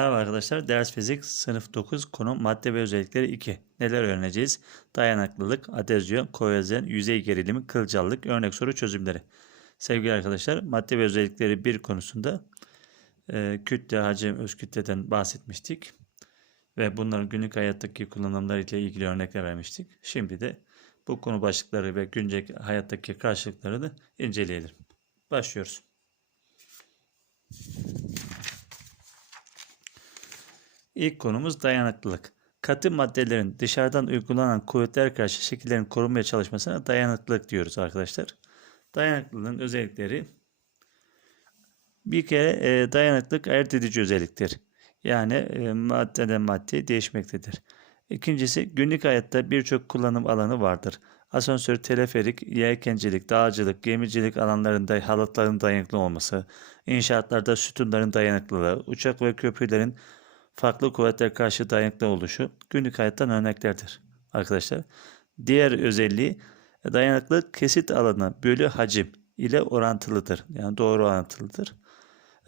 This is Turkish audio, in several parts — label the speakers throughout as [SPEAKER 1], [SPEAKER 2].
[SPEAKER 1] Merhaba arkadaşlar. Ders fizik sınıf 9 konu madde ve özellikleri 2. Neler öğreneceğiz? Dayanıklılık, adezyon, kohezyon, yüzey gerilimi, kılcallık, örnek soru çözümleri. Sevgili arkadaşlar, madde ve özellikleri 1 konusunda e, kütle, hacim, öz kütleden bahsetmiştik. Ve bunların günlük hayattaki kullanımları ile ilgili örnekler vermiştik. Şimdi de bu konu başlıkları ve güncel hayattaki karşılıklarını inceleyelim. Başlıyoruz. İlk konumuz dayanıklılık. Katı maddelerin dışarıdan uygulanan kuvvetler karşı şekillerin korunmaya çalışmasına dayanıklılık diyoruz arkadaşlar. Dayanıklılığın özellikleri bir kere e, dayanıklılık ayırt edici özelliktir. Yani e, maddeden maddeye değişmektedir. İkincisi günlük hayatta birçok kullanım alanı vardır. Asansör, teleferik, yelkencilik, dağcılık, gemicilik alanlarında halatların dayanıklı olması, inşaatlarda sütunların dayanıklılığı, uçak ve köprülerin farklı kuvvetler karşı dayanıklı oluşu günlük hayattan örneklerdir arkadaşlar. Diğer özelliği dayanıklılık kesit alanı bölü hacim ile orantılıdır. Yani doğru orantılıdır.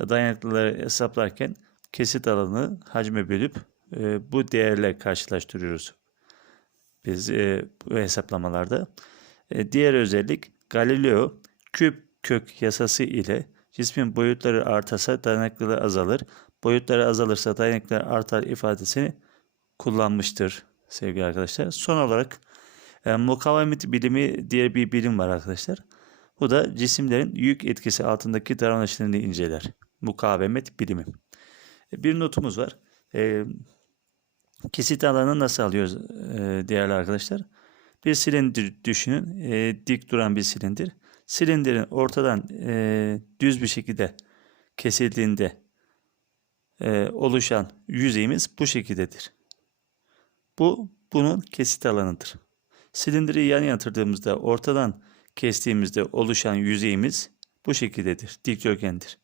[SPEAKER 1] Dayanıklılığı hesaplarken kesit alanı hacme bölüp e, bu değerle karşılaştırıyoruz. Biz e, bu hesaplamalarda. E, diğer özellik Galileo küp kök yasası ile cismin boyutları artarsa dayanıklılığı azalır boyutları azalırsa dayanıklar artar ifadesini kullanmıştır sevgili arkadaşlar. Son olarak e, mukavemet bilimi diye bir bilim var arkadaşlar. Bu da cisimlerin yük etkisi altındaki davranışlarını inceler. Mukavemet bilimi. E, bir notumuz var. E, kesit alanı nasıl alıyoruz e, değerli arkadaşlar? Bir silindir düşünün. E, dik duran bir silindir. Silindirin ortadan e, düz bir şekilde kesildiğinde e, oluşan yüzeyimiz bu şekildedir. Bu bunun kesit alanıdır. Silindiri yan yatırdığımızda ortadan kestiğimizde oluşan yüzeyimiz bu şekildedir. Dikdörtgendir.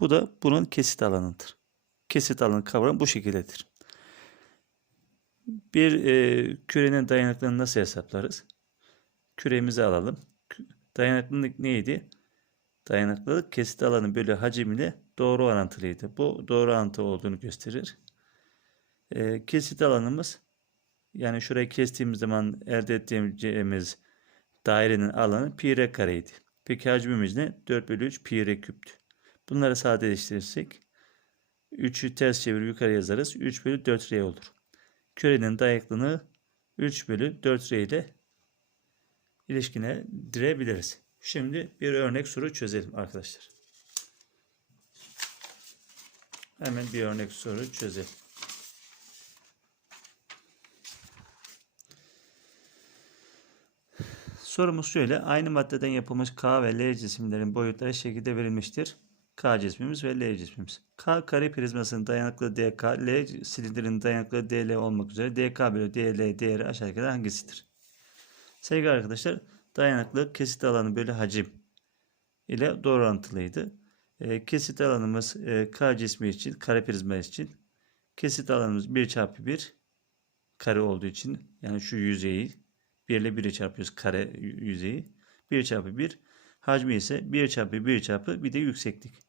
[SPEAKER 1] Bu da bunun kesit alanıdır. Kesit alanı kavramı bu şekildedir. Bir e, kürenin dayanıklılığını nasıl hesaplarız? Küremizi alalım. Dayanıklılık neydi? Dayanıklılık kesit alanı bölü hacim ile doğru orantılıydı. Bu doğru orantı olduğunu gösterir. E, kesit alanımız yani şurayı kestiğimiz zaman elde ettiğimiz dairenin alanı pi r kareydi. Peki hacmimiz ne? 4 bölü 3 pi r küptü. Bunları sadeleştirirsek 3'ü ters çevir yukarı yazarız. 3 bölü 4 r olur. Kürenin dayanıklılığını 3 bölü 4 r ile ilişkine direbiliriz. Şimdi bir örnek soru çözelim arkadaşlar. Hemen bir örnek soru çözelim. Sorumuz şöyle. Aynı maddeden yapılmış K ve L cisimlerin boyutları şekilde verilmiştir. K cismimiz ve L cismimiz. K kare prizmasının dayanıklı DK, L silindirin dayanıklı DL olmak üzere DK bölü DL değeri aşağıdaki hangisidir? Sevgili arkadaşlar dayanıklı kesit alanı bölü hacim ile doğru orantılıydı. E, kesit alanımız e, K cismi için, kare prizma için kesit alanımız 1 çarpı 1 kare olduğu için yani şu yüzeyi 1 ile 1'i çarpıyoruz kare yüzeyi. 1 çarpı 1 hacmi ise 1 çarpı 1 çarpı bir de yükseklik.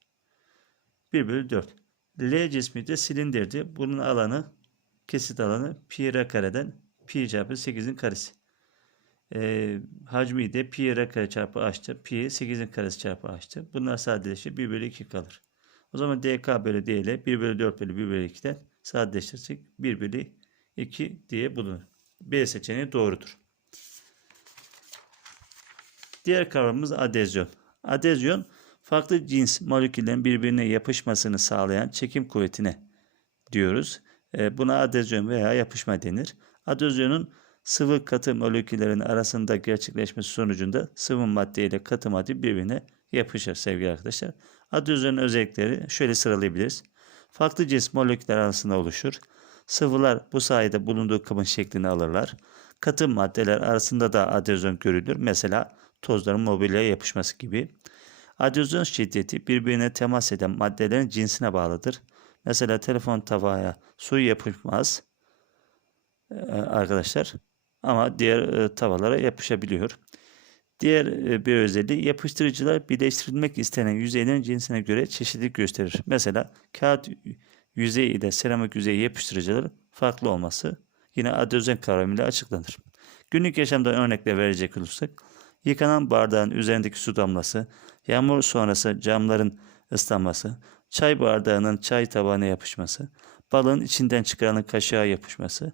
[SPEAKER 1] 1 bölü 4. L cismi de silindirdi. Bunun alanı kesit alanı pi r kareden pi çarpı 8'in karesi. E, hacmi de pi r kare çarpı h'tı. Pi 8'in karesi çarpı h'tı. Bunlar sadeleşir. 1 bölü 2 kalır. O zaman dk bölü dl 1 bölü 4 bölü 1 bölü 2'den sadeleştirirsek 1 bölü 2 diye bulunur. B seçeneği doğrudur. Diğer kavramımız adezyon. Adezyon farklı cins moleküllerin birbirine yapışmasını sağlayan çekim kuvvetine diyoruz. E, buna adezyon veya yapışma denir. Adezyonun sıvı katı moleküllerin arasında gerçekleşmesi sonucunda sıvı madde ile katı madde birbirine yapışır sevgili arkadaşlar. Adyozların özellikleri şöyle sıralayabiliriz. Farklı cins moleküller arasında oluşur. Sıvılar bu sayede bulunduğu kabın şeklini alırlar. Katı maddeler arasında da adyozon görülür. Mesela tozların mobilyaya yapışması gibi. Adyozon şiddeti birbirine temas eden maddelerin cinsine bağlıdır. Mesela telefon tavaya su yapışmaz ee, arkadaşlar. Ama diğer e, tavalara yapışabiliyor. Diğer e, bir özelliği yapıştırıcılar birleştirilmek istenen yüzeylerin cinsine göre çeşitlilik gösterir. Mesela kağıt yüzey ile seramik yüzey yapıştırıcıları farklı olması yine adözyen kavramıyla açıklanır. Günlük yaşamda örnekler verecek olursak, yıkanan bardağın üzerindeki su damlası, yağmur sonrası camların ıslanması, çay bardağının çay tabağına yapışması, balığın içinden çıkaranın kaşığa yapışması,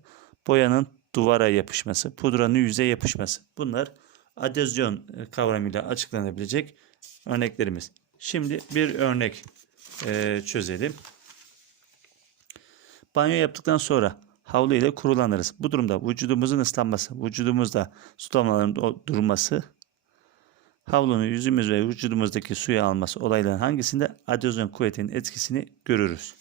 [SPEAKER 1] boyanın duvara yapışması, pudranın yüzeye yapışması. Bunlar adezyon e, kavramıyla açıklanabilecek örneklerimiz. Şimdi bir örnek e, çözelim. Banyo yaptıktan sonra havlu ile kurulanırız. Bu durumda vücudumuzun ıslanması, vücudumuzda su damlalarının durması, havlunun yüzümüz ve vücudumuzdaki suyu alması olayların hangisinde adezyon kuvvetinin etkisini görürüz.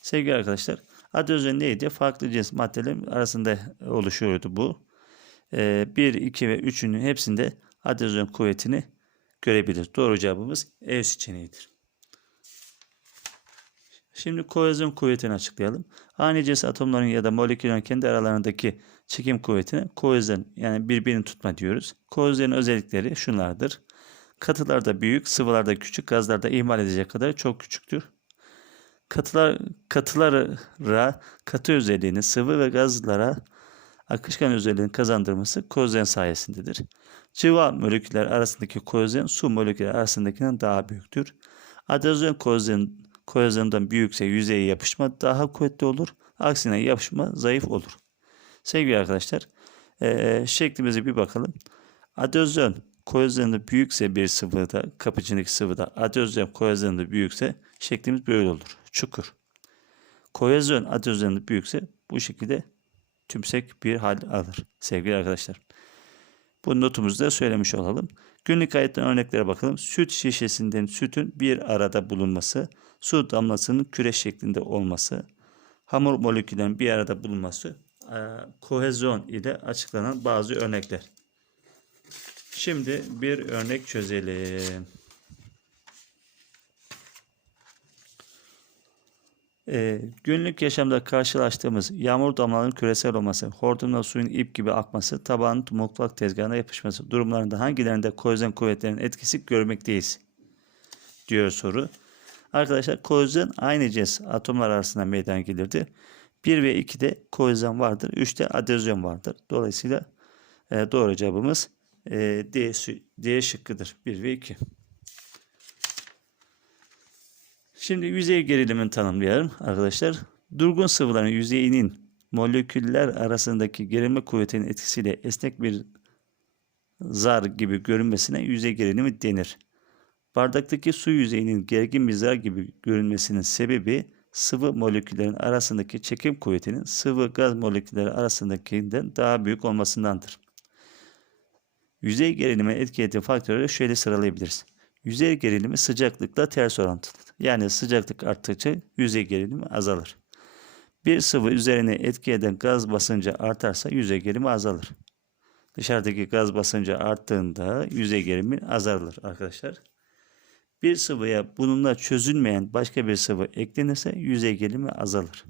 [SPEAKER 1] Sevgili arkadaşlar, adezyon neydi? Farklı cins maddelerin arasında oluşuyordu bu. 1, 2 ve 3'ünün hepsinde adezyon kuvvetini görebilir. Doğru cevabımız E seçeneğidir. Şimdi kohezyon kuvvetini açıklayalım. Aynı cins atomların ya da moleküllerin kendi aralarındaki çekim kuvvetine kohezyon yani birbirini tutma diyoruz. Kohezyonun özellikleri şunlardır. Katılarda büyük, sıvılarda küçük, gazlarda ihmal edecek kadar çok küçüktür. Katılar, katılara katı özelliğini, sıvı ve gazlara akışkan özelliğini kazandırması kohezyon sayesindedir. Civa moleküller arasındaki kohezyon su molekülleri arasındakinden daha büyüktür. Adezyon kohezyon, kohezyondan büyükse yüzeye yapışma daha kuvvetli olur. Aksine yapışma zayıf olur. Sevgili arkadaşlar, eee şeklimize bir bakalım. Adezyon kohezyonu büyükse bir sıvıda, kapıcındaki sıvıda, adezyon kohezyonu büyükse şeklimiz böyle olur. Çukur. Kohezyon adezyonu büyükse bu şekilde tümsek bir hal alır sevgili arkadaşlar. Bu notumuzu da söylemiş olalım. Günlük hayatta örneklere bakalım. Süt şişesinden sütün bir arada bulunması, su damlasının küre şeklinde olması, hamur moleküllerin bir arada bulunması, e, ile açıklanan bazı örnekler. Şimdi bir örnek çözelim. Ee, günlük yaşamda karşılaştığımız yağmur damlalarının küresel olması, hortumda suyun ip gibi akması, tabağın mutfak tezgahına yapışması durumlarında hangilerinde kohezyon kuvvetlerinin etkisi görmekteyiz? diyor soru. Arkadaşlar kohezyon aynı cins atomlar arasında meydana gelirdi. 1 ve 2'de kohezyon vardır. 3'te adezyon vardır. Dolayısıyla e, doğru cevabımız e, D, D şıkkıdır. 1 ve 2. Şimdi yüzey gerilimini tanımlayalım arkadaşlar. Durgun sıvıların yüzeyinin moleküller arasındaki gerilme kuvvetinin etkisiyle esnek bir zar gibi görünmesine yüzey gerilimi denir. Bardaktaki su yüzeyinin gergin bir zar gibi görünmesinin sebebi sıvı moleküllerin arasındaki çekim kuvvetinin sıvı gaz molekülleri arasındakinden daha büyük olmasındandır. Yüzey gerilime etki eden faktörleri şöyle sıralayabiliriz. Yüzey gerilimi sıcaklıkla ters orantılıdır. Yani sıcaklık arttıkça yüzey gerilimi azalır. Bir sıvı üzerine etki eden gaz basıncı artarsa yüzey gerilimi azalır. Dışarıdaki gaz basıncı arttığında yüzey gerilimi azalır arkadaşlar. Bir sıvıya bununla çözülmeyen başka bir sıvı eklenirse yüzey gerilimi azalır.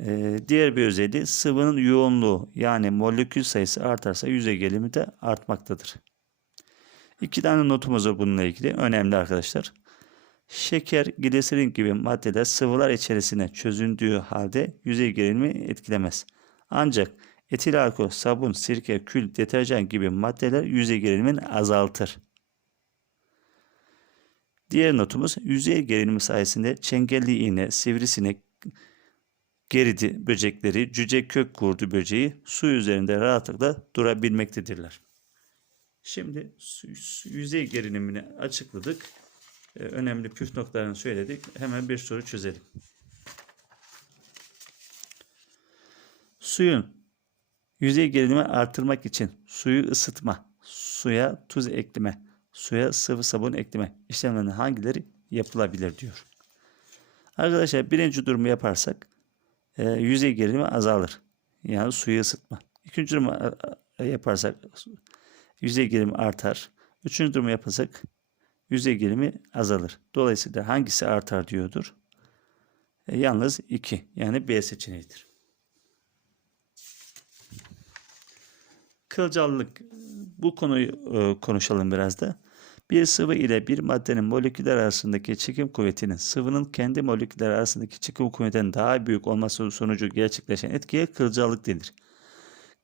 [SPEAKER 1] Ee, diğer bir özelliği sıvının yoğunluğu yani molekül sayısı artarsa yüzey gerilimi de artmaktadır. İki tane notumuz var bununla ilgili. Önemli arkadaşlar. Şeker, gliserin gibi maddeler sıvılar içerisine çözündüğü halde yüzey gerilimi etkilemez. Ancak etil alkol, sabun, sirke, kül, deterjan gibi maddeler yüzey gerilimini azaltır. Diğer notumuz yüzey gerilimi sayesinde çengelli iğne, sivrisinek, geridi böcekleri, cüce kök kurdu böceği su üzerinde rahatlıkla durabilmektedirler. Şimdi yüzey gerilimini açıkladık. Ee, önemli püf noktalarını söyledik. Hemen bir soru çözelim. Suyun yüzey gerilimi artırmak için suyu ısıtma, suya tuz ekleme, suya sıvı sabun ekleme işlemlerinin hangileri yapılabilir diyor. Arkadaşlar birinci durumu yaparsak e, yüzey gerilimi azalır. Yani suyu ısıtma. İkinci durumu a- a- yaparsak yüzey gerilimi artar. Üçüncü durumu yaparsak yüzey gerilimi azalır. Dolayısıyla hangisi artar diyordur. E, yalnız 2 yani B seçeneğidir. Kılcallık bu konuyu e, konuşalım biraz da. Bir sıvı ile bir maddenin moleküller arasındaki çekim kuvvetinin sıvının kendi moleküller arasındaki çekim kuvvetinden daha büyük olması sonucu gerçekleşen etkiye kılcallık denir.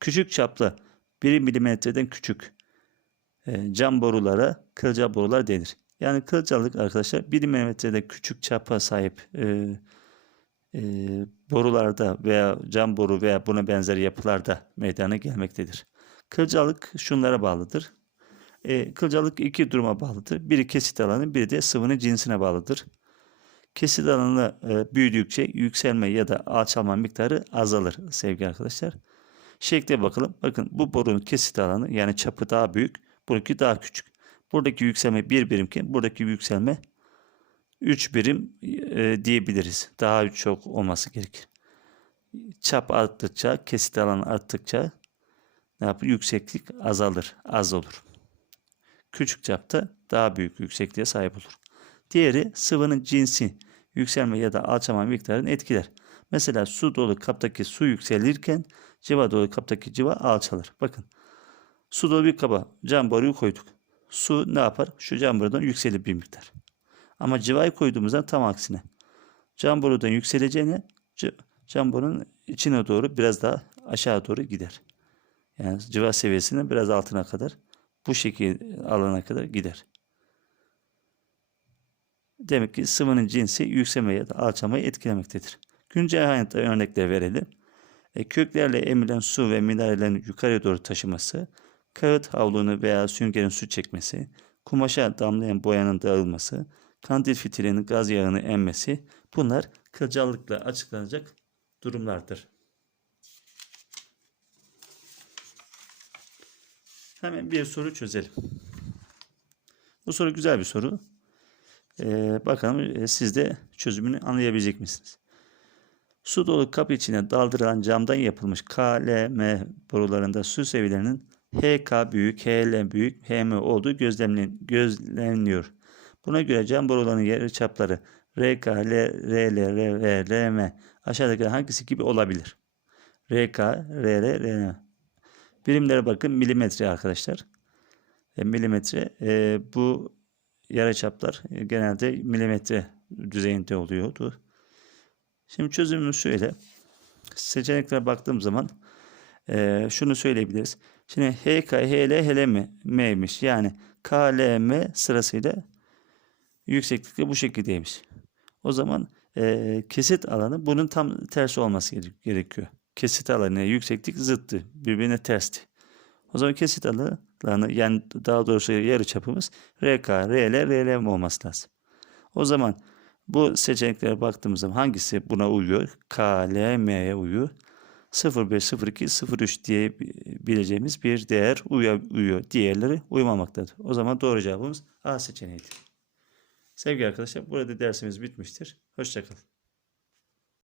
[SPEAKER 1] Küçük çaplı 1 milimetreden küçük cam borulara kılcal borular denir. Yani kılcallık arkadaşlar 1 milimetrede küçük çapa sahip e, e, borularda veya cam boru veya buna benzer yapılarda meydana gelmektedir. Kılcalık şunlara bağlıdır. E, kılcalık iki duruma bağlıdır. Biri kesit alanı, biri de sıvının cinsine bağlıdır. Kesit alanı e, büyüdükçe yükselme ya da alçalma miktarı azalır sevgili arkadaşlar. Şekle bakalım. Bakın bu borunun kesit alanı yani çapı daha büyük. Bununki daha küçük. Buradaki yükselme bir birimken buradaki yükselme 3 birim e, diyebiliriz. Daha çok olması gerekir. Çap arttıkça, kesit alanı arttıkça ne yapar? Yükseklik azalır, az olur. Küçük çapta daha büyük yüksekliğe sahip olur. Diğeri sıvının cinsi, yükselme ya da alçalma miktarını etkiler. Mesela su dolu kaptaki su yükselirken civa dolu kaptaki civa alçalır. Bakın su dolu bir kaba cam boruyu koyduk. Su ne yapar? Şu cam borudan yükselir bir miktar. Ama civayı koyduğumuzda tam aksine. Cam borudan yükseleceğine cam borunun içine doğru biraz daha aşağı doğru gider. Yani civa seviyesinin biraz altına kadar bu şekil alana kadar gider. Demek ki sıvının cinsi yükselme ya da alçalmayı etkilemektedir. Güncel hayatta örnekler verelim. E, köklerle emilen su ve minerallerin yukarı doğru taşıması, kağıt havlunu veya süngerin su çekmesi, kumaşa damlayan boyanın dağılması, kandil fitilinin gaz yağını emmesi bunlar kılcallıkla açıklanacak durumlardır. Hemen bir soru çözelim. Bu soru güzel bir soru. Ee, bakalım e, siz de çözümünü anlayabilecek misiniz? Su dolu kap içine daldırılan camdan yapılmış KLM borularında su seviyelerinin HK büyük, HL büyük, HM olduğu gözlemleniyor. Buna göre cam borularının yarı çapları RK, L, RL, RV, RM aşağıdaki hangisi gibi olabilir? RK, RL, RM. Birimlere bakın milimetre arkadaşlar. E, milimetre e, bu yarıçaplar e, genelde milimetre düzeyinde oluyordu. Şimdi çözümümüz şöyle. Seçeneklere baktığım zaman e, şunu söyleyebiliriz. Şimdi HK, HL, HLM M'ymiş. Yani KLM sırasıyla yükseklikte bu şekildeymiş. O zaman e, kesit alanı bunun tam tersi olması gerekiyor. Kesit alanı yükseklik zıttı. Birbirine tersti. O zaman kesit alanı yani daha doğrusu yarı çapımız RK, RL, RLM olması lazım. O zaman bu seçeneklere baktığımız zaman hangisi buna uyuyor? K, L, M'ye uyuyor. 05, 02, 03 diyebileceğimiz bir değer uyuyor. Diğerleri uymamaktadır. O zaman doğru cevabımız A seçeneğidir. Sevgili arkadaşlar burada dersimiz bitmiştir. Hoşçakalın.